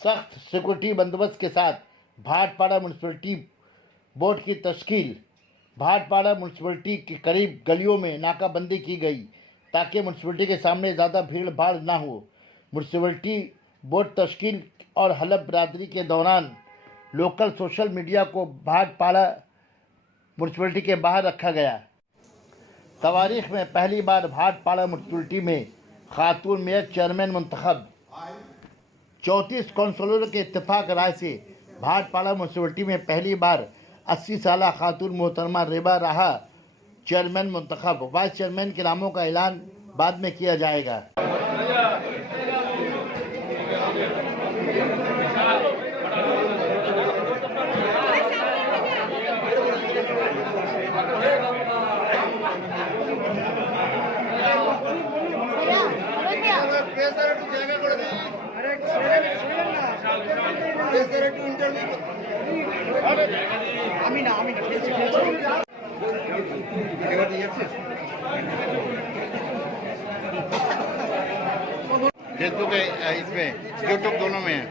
सख्त सिक्योरिटी बंदोबस्त के साथ भाटपाड़ा म्यूनसिपलिटी बोर्ड की तश्कील। भाटपाड़ा म्यूनसिपलिटी के करीब गलियों में नाकाबंदी की गई ताकि म्यूनसिपलिटी के सामने ज़्यादा भीड़ भाड़ ना हो। म्यूनसिपलिटी बोर्ड तश्कील और हलफ बरादरी के दौरान लोकल सोशल मीडिया को भाटपाड़ा म्यूनसिपलिटी के बाहर रखा गया। तवारीख में पहली बार भाटपाड़ा म्यूनसिपलिटी में खातून मेयर चेयरमैन मुंतखब। 34 काउंसलरों के इत्तेफाक राय से भाटपाड़ा म्यूनसिपलिटी में पहली बार 80 साला खातून मोहतरमा रेबा राहा चेयरमैन मुंतखब। वाइस चेयरमैन के नामों का ऐलान बाद में किया जाएगा। फेसबुक है, इसमें यूट्यूब दोनों में है।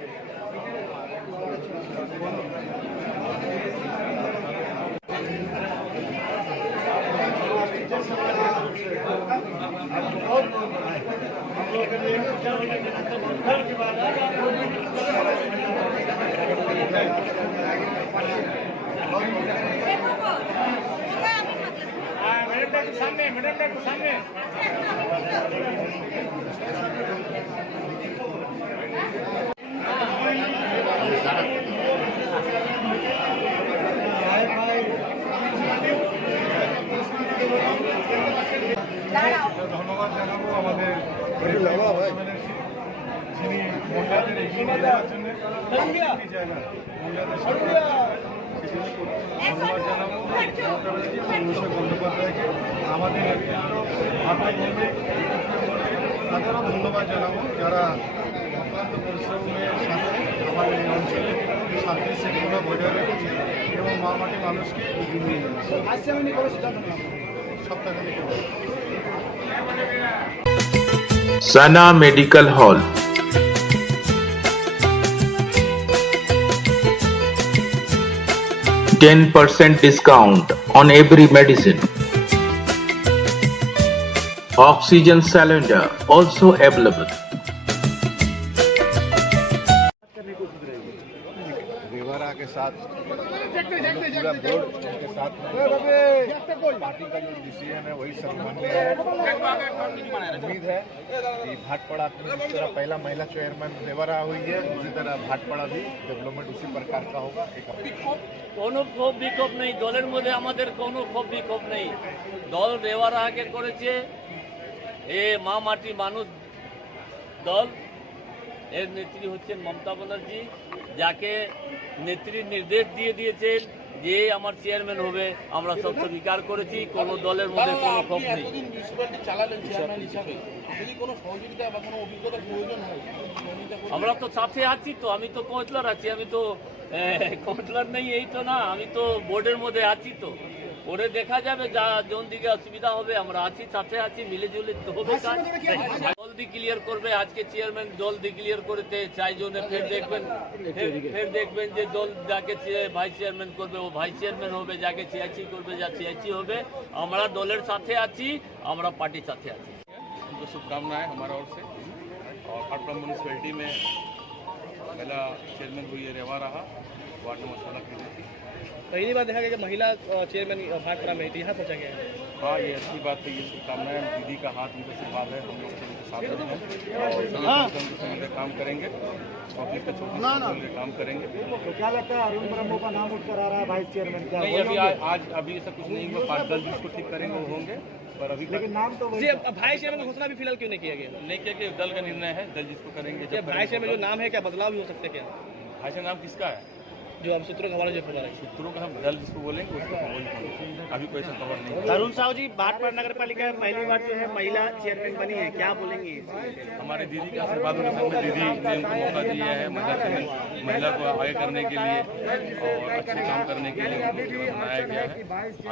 सामने ধন্যবাদ জানাবো আমাদের যিনি মহিলাদের এগিয়ে নিয়ে যাওয়ার জন্য জায়গা মহিলাদের ধন্যবাদ জানাবো অভিষেক বন্দ্যোপাধ্যায়কে, আমাদের তাদেরও ধন্যবাদ জানাবো যারা অক্লান্ত পরিশ্রমের সাথে আমাদের এই অঞ্চলে শান্তি শৃঙ্খলা বজায় রেখেছে এবং মা মাটি মানুষকে এগিয়ে নিয়ে যাচ্ছে। Sana Medical Hall, 10% discount on every medicine. Oxygen cylinder also available. रेवारा के साथ पूरा बोर्ड के साथ पार्टी का जो डिसीजन है वही सर्वमान्य है। उम्मीद है कि भाटपाड़ा जिस तरह पहला महिला चेयरमैन रेवारा हुई है, उसी तरह भाटपाड़ा भी डेवलपमेंट उसी प्रकार का होगा। কোনো ক্ষোভ বিক্ষোভ নেই দলের মধ্যে, আমাদের কোনো ক্ষোভ বিক্ষোভ নেই। দল রেওয়ারাকে করেছে এ মা মাটি মানুষ দল। এর নেত্রী হচ্ছেন মমতা ব্যানার্জি, যাকে নেত্রী নির্দেশ দিয়ে দিয়েছেন যে আমার চেয়ারম্যান হবে। আমরা সব স্বীকার করেছি, কোনো দলের মধ্যে কোনো ক্ষোভ নেই। আমরা তো সাথে আছি তো, আমি তো কাউন্সিলর আছি, আমি তো কাউন্সিলর নেই এই তো না, আমি তো বোর্ডের মধ্যে আছি। তো পরে দেখা যাবে যা কোন দিকে অসুবিধা হবে, আমরা আছি সাথে আছি, মিলেজুলে হবে কাজ। দল ডিক্লিয়ার করবে, আজকে চেয়ারম্যান দল ডিক্লিয়ার করেছে 4 জনে। ফের দেখবেন যে দল যাকে ভাইস চেয়ারম্যান করবে ও ভাইস চেয়ারম্যান হবে, যাকে সিআইসি করবে যা সিআইসি হবে। আমরা দলের সাথে আছি, আমরা पार्टी साथे आছি। उनको शुभकामनाएं हमारा ओर से। और भाटपाड़ा म्यूनसिपैलिटी में पहला चेयरमैन हुई है रेवा रहा, वार्ड नंबर 16 की थी। पहली बार देखा गया कि महिला चेयरमैन भाटपाड़ा में यहाँ पहुँचा गया है। हाँ, ये अच्छी बात है, ये शुभकामनाएं। दीदी का हाथ उनके साथ है, हम लोग उनके साथ हैं और काम करेंगे, पब्लिक का छोटे काम करेंगे। तो क्या लगता है अरुण ब्रह्मो का नाम उठकर आ रहा है वाइस चेयरमैन का? नहीं, अभी ऐसा कुछ नहीं हुआ। 5 दल जिसको ठीक करेंगे वो होंगे, पर अभी लेकिन नाम तो जी भाइस चेयरमैन की घोषणा भी फिलहाल क्यों नहीं किया गया? नहीं किया कि दल का निर्णय है, दल जिसको करेंगे। भाइस चेयरमैन जो नाम है क्या बदलाव भी हो सकते क्या? भाई नाम किसका है? जो हम सूत्रों का हवाला जो खबर है। सूत्रों का हम जल्द जिसको बोलेंगे उसको खबर नहीं, अभी कोई ऐसा खबर नहीं है। अरुण साहू जी, भाटपाड़ा नगर पालिका में पहली बार जो है महिला चेयरमैन बनी है, क्या बोलेंगे? हमारी दीदी के आशीर्वाद के संग में दीदी ने उनको मौका दिया है महिला को आगे करने के लिए और अच्छे काम करने के लिए उनको केवल बनाया गया है,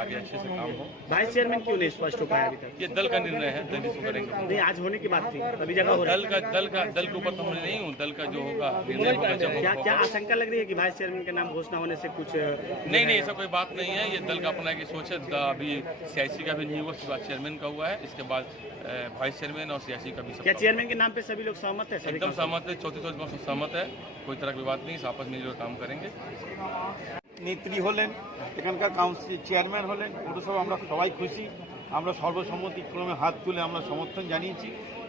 आगे अच्छे से काम हो। वाइस चेयरमैन क्यों नहीं स्पष्ट हो पाया अभी तक? ये दल का निर्णय है, दल जिसको करेंगे। नहीं, आज होने की बात थी, अभी जगह हो रहा है। दल के ऊपर तो मैं नहीं हूँ, दल का जो होगा निर्णय होगा जब क्या होगा। आशंका लग रही है कि वाइस चेयरमैन के नाम घोषणा होने से कुछ नहीं, ऐसा कोई बात नहीं है। ये दल का अपना की सोच है। अभी सीआईसी का भी नहीं हुआ, सिर्फ चेयरमैन का हुआ है। इसके बाद वाइस चेयरमैन और सीआईसी का भी सब क्या चेयरमैन के नाम पे सभी लोग सहमत है? एकदम सहमत है, चौथी सहमत है। कोई तरह की बात नहीं, आपस में जो काम करेंगे। নেত্রী হলেন, এখানকার কাউন্সিল চেয়ারম্যান হলেন, পৌরসভা আমরা সবাই খুশি। আমরা সর্বসম্মতিক্রমে হাত তুলে আমরা সমর্থন জানিয়েছি।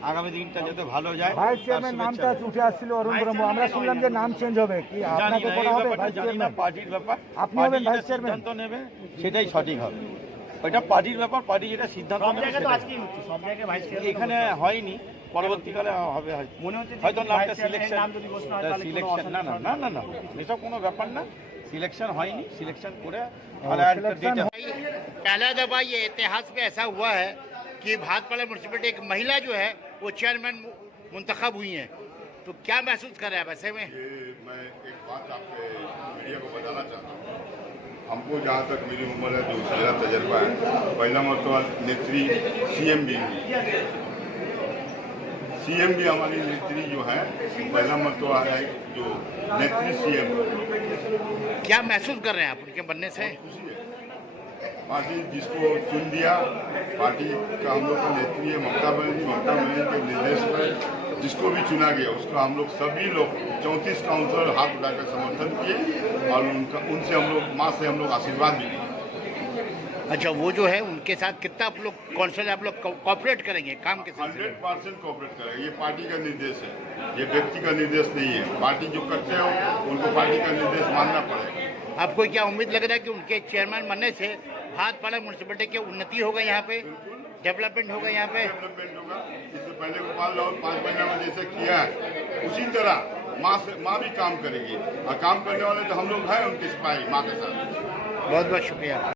আগামী দিনটা যাতে ভালো যায়। ভাইস চেয়ারম্যান নামটা উঠে আসছিল অরুণ ব্রহ্ম, আমরা শুনলাম যে নাম চেঞ্জ হবে, কি আপনাকে বলা হবে ভাইস চেয়ারম্যান? পার্টির ব্যাপার, আপনি হবেন ভাইস চেয়ারম্যান? সিদ্ধান্ত নেবে সেটাই সঠিক হবে। ওইটা পার্টির ব্যাপার, পার্টি যেটা সিদ্ধান্ত সব নেবে জায়গায় তো সেটাই। আজকেই হচ্ছে, সব জায়গায় ভাইস চেয়ারম্যান এখানে হয়নি, পরবর্তীকালে হবে হয়তো। মনে হচ্ছে যে হয়তো ভাইস নামটা চেয়ারম্যানের সিলেকশন নাম যদি ঘোষণা হয় তাহলে কোনো সিলেকশন অশান্তি না না হবে না না না এসব কোনো ব্যাপার না। সিলেকশন হয়নি, সিলেকশন করে সিলেকশন पहला दफा ये इतिहास में ऐसा हुआ है कि भाटपाड़ा म्यूनसिपलिटी एक महिला जो है वो चेयरमैन मुंतखब हुई हैं, तो क्या महसूस कर रहे हैं वैसे में? ये मैं एक बात आपके मीडिया को बताना चाहता हूँ। हमको जहाँ तक मेरी उम्र है, जो मेरा तजर्बा है, पहला मरतबा नेत्री सीएम भी हमारी नेत्री जो है पहला मरतबा है, जो नेत्री सीएम। क्या महसूस कर रहे हैं आप उनके बनने से? खुशी है, पार्टी जिसको चुन दिया, पार्टी का हम लोग का नेत्री है ममता बनर्जी के निर्देश पर जिसको भी चुना गया उसका हम लोग सभी लोग 34 काउंसलर हाथ उठाकर समर्थन किए और उनसे हम लोग माँ से हम लोग आशीर्वाद भी लिए। अच्छा, वो जो है उनके साथ कितना आप लोग काउंसिल आप लोग कॉपरेट करेंगे काम के सिलसिले में? 100% कोऑपरेट करेगा। ये पार्टी का निर्देश है, ये व्यक्ति का निर्देश नहीं है। पार्टी जो करते हो उनको पार्टी का निर्देश मानना पड़ेगा। आपको क्या उम्मीद लग रहा है कि उनके चेयरमैन बनने से भाटपाड़ा म्यूनसिपलिटी की उन्नति होगा, यहाँ पे डेवलपमेंट होगा, यहाँ पे डेवलपमेंट होगा। इससे पहले गोपाल राउत 5 महीना में जैसे किया है उसी तरह माँ भी काम करेगी और काम करने वाले तो हम लोग हैं उनके सिपाही माँ के साथ। बहुत बहुत शुक्रिया।